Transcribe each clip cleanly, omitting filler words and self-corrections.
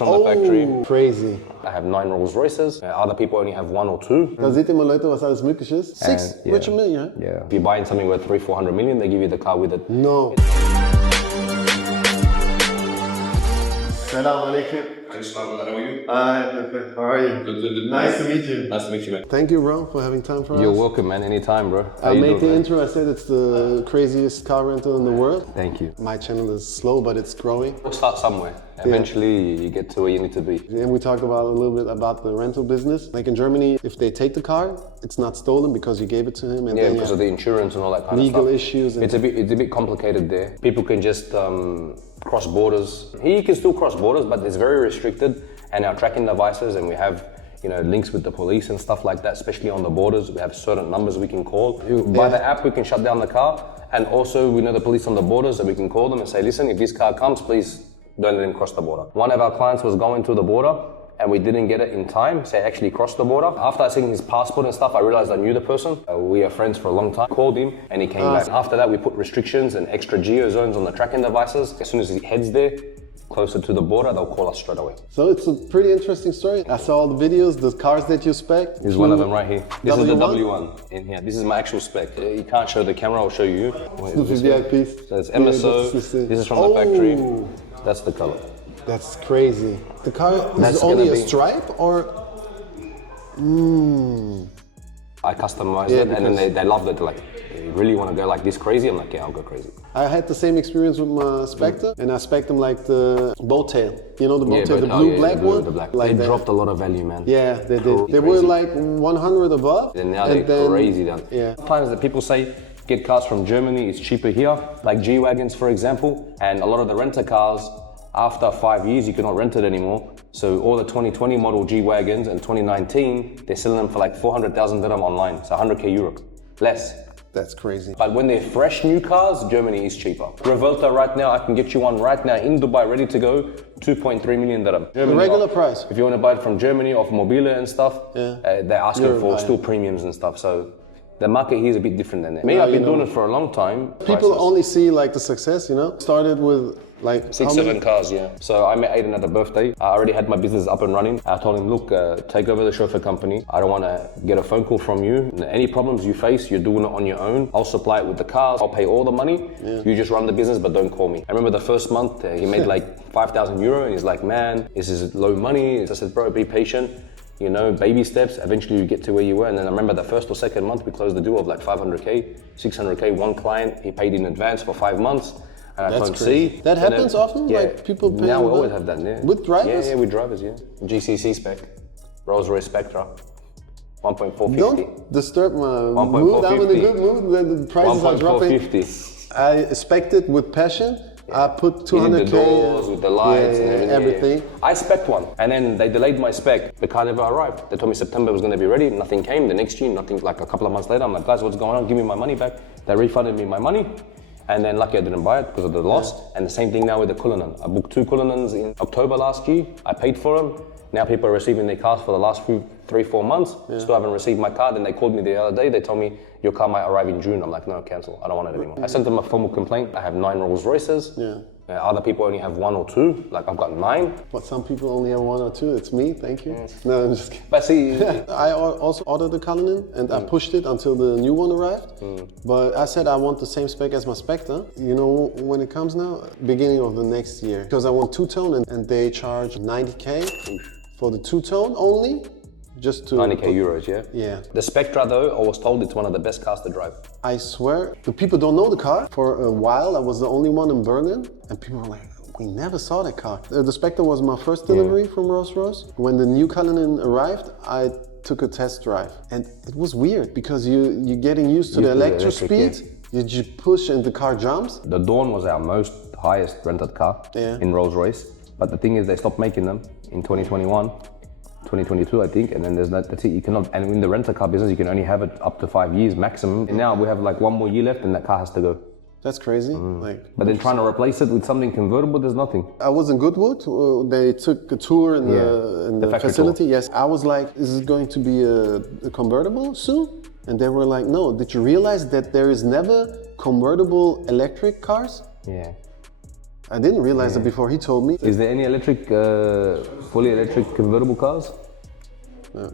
from the factory. Crazy. I have 9 Rolls-Royces. Other people only have 1 or 2. Da seht ihr mal, Leute, was alles möglich ist. 6 Richard Mille Uhren. Yeah. If you're buying something worth 300-400 million, they give you the car with it. No. Salam alaikum. How are you? How are you? Good. Nice to meet you. Nice to meet you, man. Thank you, bro, for having time for us. You're welcome, man. Anytime, bro. I made the intro. I said it's the craziest car rental in the world. Thank you. My channel is slow, but it's growing. We'll start somewhere. Eventually, you get to where you need to be. And we talked about a little bit about the rental business. Like in Germany, if they take the car, it's not stolen because you gave it to him. And then because of the insurance and all that kind of stuff. Legal issues. It's a bit complicated there. People can just cross borders. Here you can still cross borders, but it's very restricted. And our tracking devices, and we have links with the police and stuff like that, especially on the borders. We have certain numbers we can call. By the app, we can shut down the car. And also, we know the police on the borders, so we can call them and say, listen, if this car comes, please don't let him cross the border. One of our clients was going to the border and we didn't get it in time, so he actually crossed the border. After I seen his passport and stuff, I realized I knew the person. We are friends for a long time. Called him and he came back. After that, we put restrictions and extra geo zones on the tracking devices. As soon as he heads there, closer to the border, they'll call us straight away. So it's a pretty interesting story. I saw all the videos, the cars that you spec. This is one of them right here. This is the W1 in here. This is my actual spec. You can't show the camera, I'll show you. VIPs. So it's MSO. This is from the factory. That's the color. That's crazy. The car is only a stripe or? I customized it and then they loved it. They're like, you really want to go like this crazy? I'm like, yeah, I'll go crazy. I had the same experience with my Spectre and I spec'd them like the boat tail. You know the boat tail, the blue-black one? The black. Like they dropped a lot of value, man. Yeah, they did. They were like 100 above. And now they're crazy then. Yeah. Sometimes the people say, get cars from Germany, it's cheaper here. Like G-Wagons, for example. And a lot of the renter cars, after 5 years, you cannot rent it anymore. So all the 2020 model G-Wagons and 2019, they're selling them for like 400,000 dirham online. So 100K euro, less. That's crazy. But when they're fresh new cars, Germany is cheaper. Revolta right now, I can get you one right now in Dubai, ready to go, 2.3 million dirham. The regular price? If you want to buy it from Germany, off Mobile and stuff, they're asking for still premiums and stuff. So the market here is a bit different than that. Me, I've been doing it for a long time. People only see like the success, Started with like 6-7 cars, yeah. So I met Aiden at a birthday. I already had my business up and running. I told him, look, take over the chauffeur company. I don't want to get a phone call from you. Any problems you face, you're doing it on your own. I'll supply it with the cars. I'll pay all the money. You just run the business, but don't call me. I remember the first month, he made like 5,000 euro and he's like, man, this is low money. I said, bro, be patient. Baby steps, eventually you get to where you were. And then I remember the first or second month, we closed the deal of like 500K, 600K, one client, he paid in advance for 5 months. And that's crazy. That happens often? Yeah. Like people pay now we always have that, yeah. With drivers? Yeah, with drivers, yeah. GCC spec, Rolls-Royce Spectra, 1.450. Don't disturb my mood, I'm in a good mood, then the prices are dropping. 1.450. I expected with passion. I put 200K. The doors, with the lights and everything. Yeah. I spec'd one, and then they delayed my spec. The car never arrived. They told me September was going to be ready. Nothing came. The next year, nothing. Like a couple of months later, I'm like, guys, what's going on? Give me my money back. They refunded me my money, and then lucky I didn't buy it because of the loss. And the same thing now with the Cullinan. I booked 2 Cullinans in October last year. I paid for them. Now people are receiving their cars for the last 3-4 months. Still haven't received my car. Then they called me the other day. They told me your car might arrive in June. I'm like, no, cancel. I don't want it anymore. I sent them a formal complaint. I have 9 Rolls-Royces. Other people only have 1 or 2. Like I've got 9. But some people only have 1 or 2. It's me. Thank you. No, I'm just kidding. But see, I also ordered the Cullinan and I pushed it until the new one arrived. But I said I want the same spec as my Spectre. When it comes now, beginning of the next year, because I want 2-tone and they charge 90K for the 2-tone only. Just to 90K euros, yeah? Yeah. The Spectra though, I was told it's one of the best cars to drive. I swear, the people don't know the car. For a while, I was the only one in Berlin, and people were like, we never saw that car. The Spectre was my first delivery from Rolls-Royce. When the new Cullinan arrived, I took a test drive. And it was weird, because you're getting used to the electric speed. You just push and the car jumps. The Dawn was our highest rented car in Rolls-Royce. But the thing is, they stopped making them in 2021. 2022, I think, and then that's it. You cannot, and in the rental car business, you can only have it up to 5 years maximum. And now we have like 1 more year left, and that car has to go. That's crazy. But then trying to replace it with something convertible, there's nothing. I was in Goodwood. They took a tour in the facility. Tour. Yes, I was like, is it going to be a convertible soon? And they were like, no. Did you realize that there is never convertible electric cars? Yeah. I didn't realize it before he told me. Is there any electric, fully electric convertible cars? Yeah.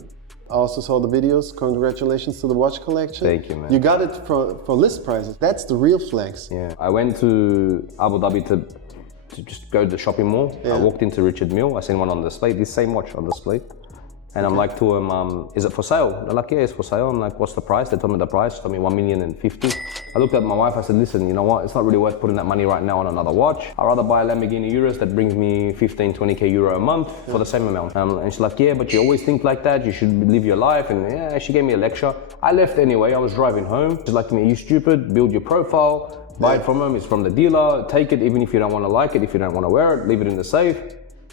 I also saw the videos. Congratulations to the watch collection. Thank you, man. You got it for list prices. That's the real flex. Yeah. I went to Abu Dhabi to just go to the shopping mall. Yeah. I walked into Richard Mille. I seen one on display, this same watch on display. And I'm like to them, is it for sale? They're like, yeah, it's for sale. I'm like, what's the price? They told me the price, told me 1,050,000. I looked at my wife, I said, listen, you know what? It's not really worth putting that money right now on another watch. I'd rather buy a Lamborghini Urus that brings me 15, 20K euro a month for the same amount. And she's like, yeah, but you always think like that. You should live your life. And yeah, she gave me a lecture. I left anyway. I was driving home. She's like to me, are you stupid? Build your profile, buy it from him. It's from the dealer. Take it, even if you don't want to like it, if you don't want to wear it, leave it in the safe.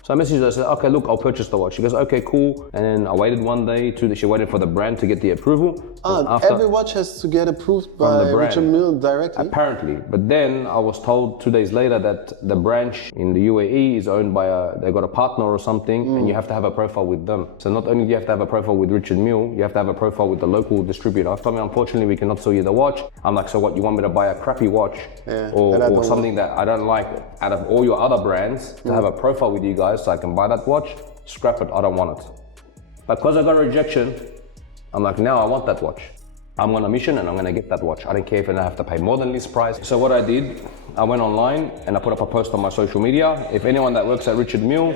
So I messaged her, I said, okay, look, I'll purchase the watch. She goes, okay, cool. And then I waited one day, 2 days, she waited for the brand to get the approval. Every watch has to get approved by Richard Mille directly? Apparently. But then I was told 2 days later that the branch in the UAE is owned by they got a partner or something, and you have to have a profile with them. So not only do you have to have a profile with Richard Mille, you have to have a profile with the local distributor. Told me, unfortunately, we cannot sell you the watch. I'm like, so what, you want me to buy a crappy watch or something that I don't like out of all your other brands to have a profile with you guys so I can buy that watch? Scrap it, I don't want it. But because I got a rejection, I'm like, now I want that watch. I'm on a mission and I'm gonna get that watch. I don't care if I have to pay more than list price. So what I did, I went online and I put up a post on my social media. If anyone that works at Richard Mille,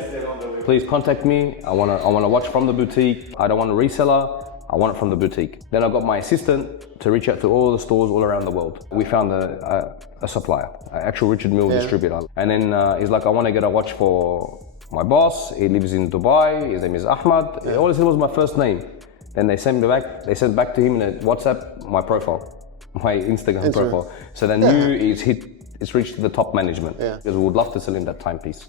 please contact me. I want a watch from the boutique. I don't want a reseller. I want it from the boutique. Then I got my assistant to reach out to all the stores all around the world. We found a supplier, an actual Richard Mille distributor. And then he's like, I want to get a watch for my boss. He lives in Dubai. His name is Ahmed. All he said was my first name. Then they sent back to him in a WhatsApp my profile, my Instagram profile. So they knew it's reached the top management. Because we would love to sell him that timepiece.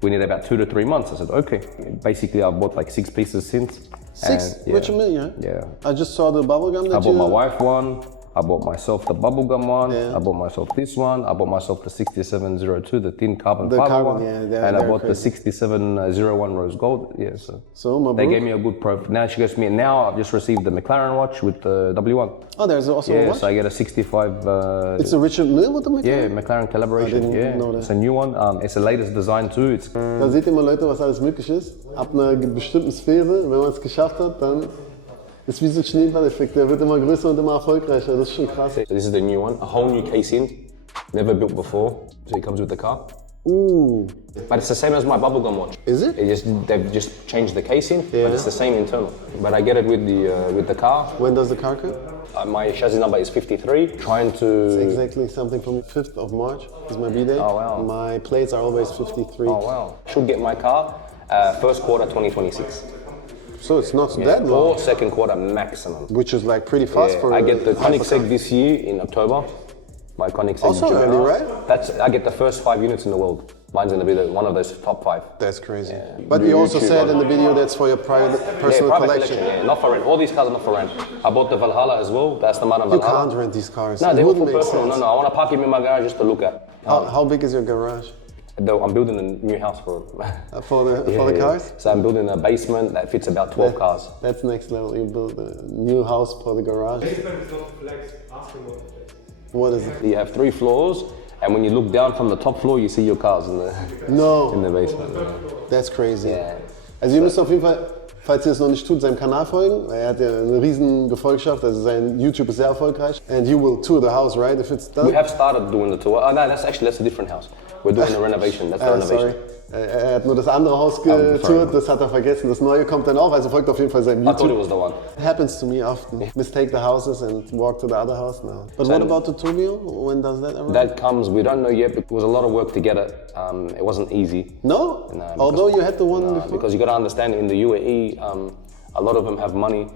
We need about 2 to 3 months. I said, okay. Basically, I bought like 6 pieces since. 6? Richard Mille, yeah. I just saw the bubblegum that I bought my wife one. I bought myself the bubblegum one. I bought myself this one. I bought myself the 6702, the thin carbon fiber one. And I bought the 6701 rose gold. Yeah, so they gave me a good profile. Now she goes to me, now I've just received the McLaren watch with the W1. Oh, there's also a watch? So I get a 65. It's a Richard Mille with the McLaren? Yeah, McLaren collaboration. I didn't know that. It's a new one. It's the latest design too. Da seht ihr mal, Leute, was alles möglich ist. Ab einer bestimmten Sphäre, wenn man es geschafft hat, dann ist wie so ein Schneeballeffekt, der wird immer größer und immer erfolgreicher, das ist schon krass. So this is the new one, a whole new casing, never built before, so it comes with the car. Ooh. But it's the same as my bubblegum watch. Is it? They've just changed the casing, but it's the same internal. But I get it with the car. When does the car come? My chassis number is 53, trying to... It's exactly something from 5th of March, is my B-day. Oh wow. My plates are always 53. Oh wow. Should get my car first quarter 2026. So it's not that long. Or second quarter maximum. Which is like pretty fast for I get the Koenigsegg this year in October. My Koenigsegg. Also early, right? I get the first 5 units in the world. Mine's gonna be one of those top 5. That's crazy. Yeah. But you also said in the video that's for your personal collection. Yeah, not for rent. All these cars are not for rent. I bought the Valhalla as well. That's the model Valhalla. You can't rent these cars. No, they're all for personal. No, I want to park them in my garage just to look at. How big is your garage? I'm building a new house for the cars? So I'm building a basement that fits about 12 cars. That's next level. You build a new house for the garage. Basement is not flex. Ask him what flex. What is it? You have 3 floors, and when you look down from the top floor, you see your cars in the basement. That's crazy. Yeah. Also ihr müsst auf jeden Fall, falls ihr es noch nicht tut, seinem Kanal folgen. Er hat ja eine riesen Gefolgschaft, also sein YouTube ist sehr erfolgreich. And you will tour the house, right, if it's done? We have started doing the tour. Oh no, that's a different house. We're doing a renovation. That's the renovation. Sorry. Er hat nur das andere Haus getourt, das hat er vergessen. Das neue kommt dann auch, also folgt auf jeden Fall seinem YouTube. I thought it was the one. It happens to me often. Mistake the houses and walk to the other house now. But what about the Tourbillon? When does that arrive? That comes, we don't know yet, but it was a lot of work to get it. It wasn't easy. No? Although you had the one before? Because you got to understand, in the UAE, a lot of them have money.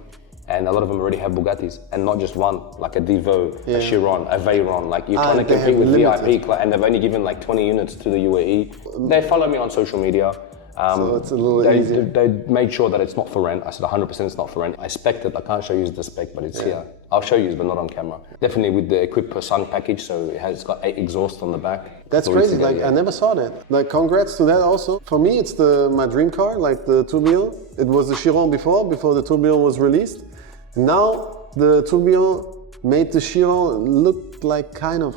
And a lot of them already have Bugattis, and not just one, like a Devo, a Chiron, a Veyron. Like you're trying to compete with VIP, and they've only given like 20 units to the UAE. They follow me on social media. So it's a little easier. They made sure that it's not for rent. I said 100% it's not for rent. I spec'd it. I can't show you the spec, but it's here. I'll show you, but not on camera. Definitely with the equipped per sung package, so it's got 8 exhausts on the back. That's crazy. Like I never saw that. Like congrats to that also. For me, it's my dream car, like the Tourbillon. It was the Chiron before the Tourbillon was released. Now the Tourbillon made the Chiron look like kind of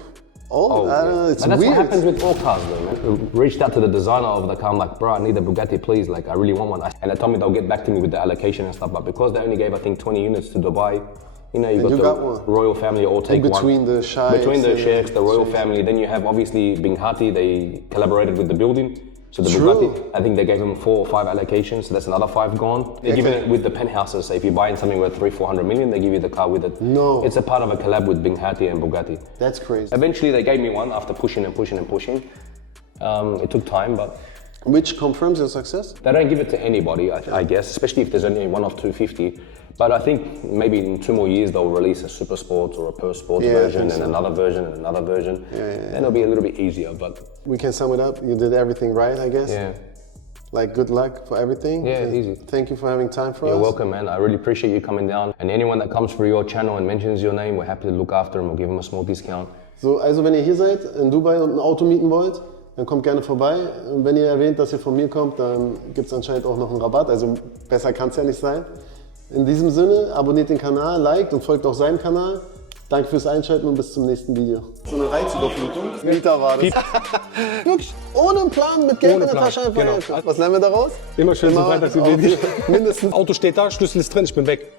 old. I don't know, it's and that's weird. what happens with all cars though, man. I reached out to the designer of the car, I'm like, bro, I need a Bugatti, please. Like, I really want one. And they told me they'll get back to me with the allocation and stuff, but because they only gave, I think, 20 units to Dubai, you know, you got the royal family all take between one. The sheikhs. Between the sheikhs, the royal family, then you have obviously Bugatti, they collaborated with the building. So the Bugatti, I think they gave them 4 or 5 allocations, so that's another 5 gone. They're giving it with the penthouses, so if you're buying something worth 300-400 million, they give you the car with it. No. It's a part of a collab with Bugatti and Bugatti. That's crazy. Eventually they gave me one after pushing and pushing and pushing. It took time, but... Which confirms your success? They don't give it to anybody, I guess, especially if there's only one of 250. But I think maybe in 2 more years they'll release a Super Sport or a Per Sport version and another version and another version. Then it'll be a little bit easier, but... We can sum it up. You did everything right, I guess. Yeah. Like, good luck for everything. Yeah, easy. Thank you for having time for us. You're welcome, man. I really appreciate you coming down. And anyone that comes through your channel and mentions your name, we're happy to look after them or give them a small discount. So, also wenn ihr hier seid, in Dubai und ein Auto mieten wollt, dann kommt gerne vorbei. Und wenn ihr erwähnt, dass ihr von mir kommt, dann gibt es anscheinend auch noch einen Rabatt. Also besser kann es ja nicht sein. In diesem Sinne, abonniert den Kanal, liked und folgt auch seinem Kanal. Danke fürs Einschalten und bis zum nächsten Video. So eine Reizüberflutung. Mieter war das. Wirklich, ohne Plan, mit Geld in der Tasche einfach. Genau. Was lernen wir daraus? Immer schön zum Freitagsgebet. Mindestens. Auto steht da, Schlüssel ist drin, ich bin weg.